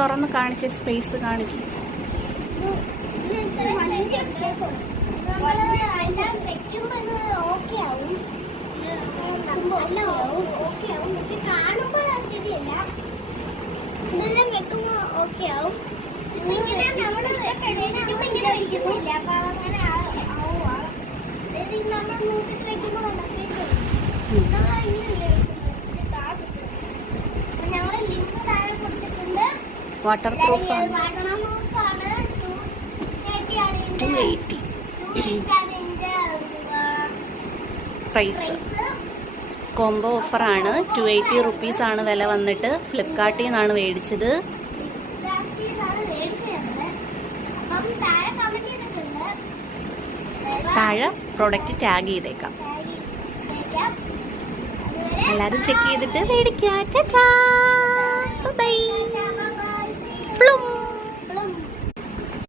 തുറന്ന് കാണിച്ച സ്പേസ് കാണിക്കും. വാട്ടർ പ്രൂഫ് ആണ്. 280 പ്രൈസ്. കോംബോ ഓഫറാണ്. 280 റുപ്പീസ് ആണ് വില വന്നിട്ട്. ഫ്ലിപ്കാർട്ടിൽ നിന്നാണ് മേടിച്ചത്. താഴെ പ്രോഡക്റ്റ് ടാഗ് ചെയ്തേക്കാം. എല്ലാവരും ചെക്ക് ചെയ്തിട്ട് മേടിക്കാം. Tata bye.